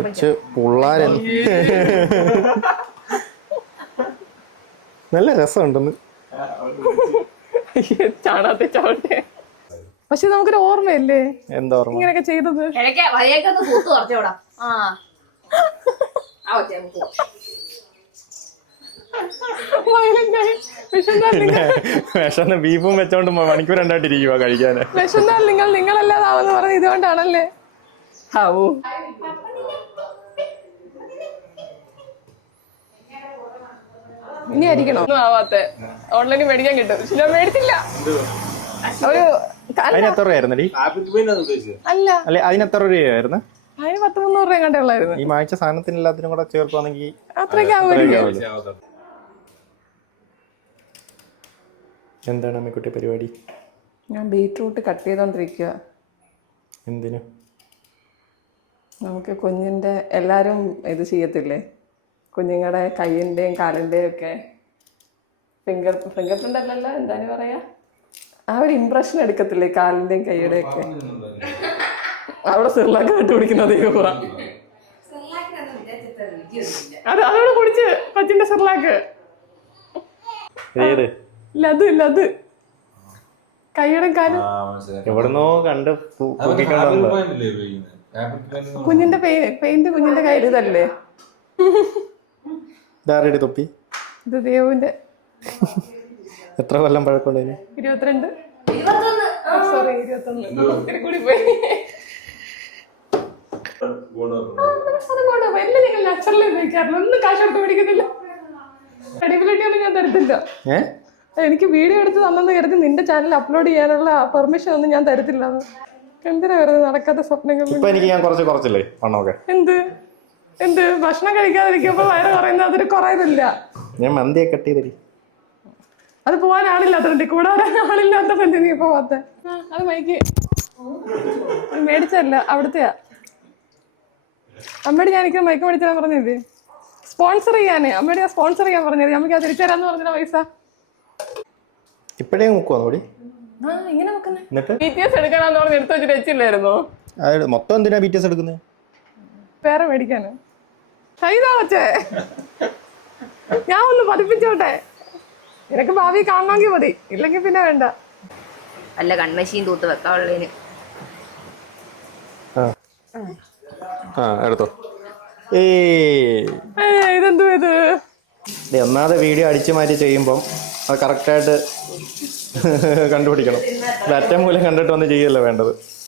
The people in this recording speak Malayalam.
കൊച്ചു പിള്ളാരൻ നല്ല രസമുണ്ടെന്ന്. ചാണാത്തെ ചവിട്ടെ. പക്ഷെ നമുക്കൊരു ഓർമ്മയല്ലേ എന്താ ഓർമ്മ ഇങ്ങനെയൊക്കെ ചെയ്തത്? വിശന്ന് ബീഫും വെച്ചോണ്ട് മണിക്കൂർ രണ്ടായിട്ടിരിക്കുക കഴിക്കാന്. വിശന്നാൽ നിങ്ങളല്ലാതാവെന്ന് പറഞ്ഞ് ഇതുകൊണ്ടാണല്ലേ? ഹാവൂ ഇനി ആയിരിക്കണോ ഒന്നും ആവാത്ത ഓൺലൈനിൽ മേടിക്കാൻ കിട്ടും. പക്ഷെ ഞാൻ മേടിച്ചില്ല. ഒരു അതിനെത്ര രൂപയായിരുന്നടി? അല്ല അല്ലെ അതിനെത്ര രൂപയായിരുന്നു? അതിന് 100-300 രൂപ കണ്ടേ ഉള്ളായിരുന്നു. ഈ മാഴ്ച സാധനത്തിന് എല്ലാത്തിനും കൂടെ ചേർക്കുവാണെങ്കിൽ അത്രയൊക്കെ ആവുമായിരിക്കും. എന്താണ് അമ്മക്കുട്ടി പരിപാടി? ഞാൻ ബീറ്റ്റൂട്ട് കട്ട് ചെയ്തോണ്ടിരിക്കുക. എന്തിനു? നമുക്ക് കുഞ്ഞിന്റെ എല്ലാരും ഇത് ചെയ്യത്തില്ലേ, കുഞ്ഞുങ്ങളുടെ കൈയിന്റെയും കാലിന്റെയും ഒക്കെ ഫിംഗർ പ്രിന്റ് അല്ലല്ലോ, എന്താണ് പറയാ, ആ ഒരു ഇംപ്രഷൻ എടുക്കത്തില്ലേ കാലിന്റെയും കൈയുടെയും ഒക്കെ. അവിടെ സിർലാക്ക് കണ്ടുപിടിക്കുന്നത് അതോട് കുടിച്ച് കൊച്ചിന്റെ സിർലാക്ക് ലത് കൈയുടെ കാലും എവിടുന്നോ കണ്ട് കുഞ്ഞിന്റെ പെയിന്റ് കുഞ്ഞിന്റെ കയ്യിൽ ഇതല്ലേ? ഇതാരുടെ തൊപ്പി? ഇത് ദേവുവിന്റെ. എത്ര കൊല്ലം പഴക്കമുള്ള? 22. സോറി 21 കൂടി പോയി. നാച്ചുറലി ഉപയോഗിക്കാറില്ല, ഒന്നും കാശ് കൊടുത്ത് മേടിക്കുന്നില്ല. ക്രെഡിബിലിറ്റി ഒന്നും ഞാൻ തരത്തില്ല. എനിക്ക് വീഡിയോ എടുത്ത് തന്നെന്ന് കരുതി നിന്റെ ചാനൽ അപ്ലോഡ് ചെയ്യാനുള്ള പെർമിഷൻ ഒന്നും ഞാൻ തരത്തില്ല. എന്തിനാ വെറുതെ നടക്കാത്ത സ്വപ്നങ്ങൾ? എന്ത് ഭക്ഷണം കഴിക്കാതിരിക്കുമ്പോ വയറ് കുറയുന്ന അതൊരു കുറയുന്നില്ല. ഞാൻ മന്തിയെ കട്ട് ചെയ്തടി. അത് പോവാൻ ആളില്ലാത്തതുണ്ട്, കൂടാൻ ആളില്ലാത്തതുണ്ട്. നീ ഇപ്പൊ പോവാത്ത അത് മൈക്ക് മേടിച്ചല്ല, അവിടുത്തെയാ. അമ്മയോട് ഞാൻ എനിക്ക് മൈക്ക് മേടിച്ചാൽ പറഞ്ഞത് സ്പോൺസർ ചെയ്യാനേ. അമ്മയോട് ഞാൻ സ്പോൺസർ ചെയ്യാൻ പറഞ്ഞത്, നമുക്ക് അത് തിരിച്ചു തരാന്ന് പറഞ്ഞ പൈസ ഇപ്പഴേ മുക്കുവാടി. ഇങ്ങനെ BTS എടുക്കാനാന്ന് പറഞ്ഞ് എടുത്ത് വെച്ചിട്ട് വെച്ചില്ലായിരുന്നോ? മൊത്തം എന്തിനാ BTS എടുക്കുന്നത്? വേറെ മേടിക്കാന്. വച്ചേ ഞാൻ ഒന്ന് പഠിപ്പിച്ചോട്ടെ, നിനക്ക് ഭാവി കാണണമെങ്കിൽ മതി, ഇല്ലെങ്കിൽ പിന്നെ വേണ്ട. അല്ല കൺമശീൻ തൂത്ത് വെക്കാനുള്ളതിന് എടുത്തോ. ഇതെന്തോ ഇത്? ഒന്നാമത്തെ വീഡിയോ അടിച്ചു മാറ്റി ചെയ്യുമ്പം അത് കറക്റ്റായിട്ട് കണ്ടുപിടിക്കണം. അറ്റം മൂലം കണ്ടിട്ട് വന്ന് ചെയ്യല്ലോ വേണ്ടത്.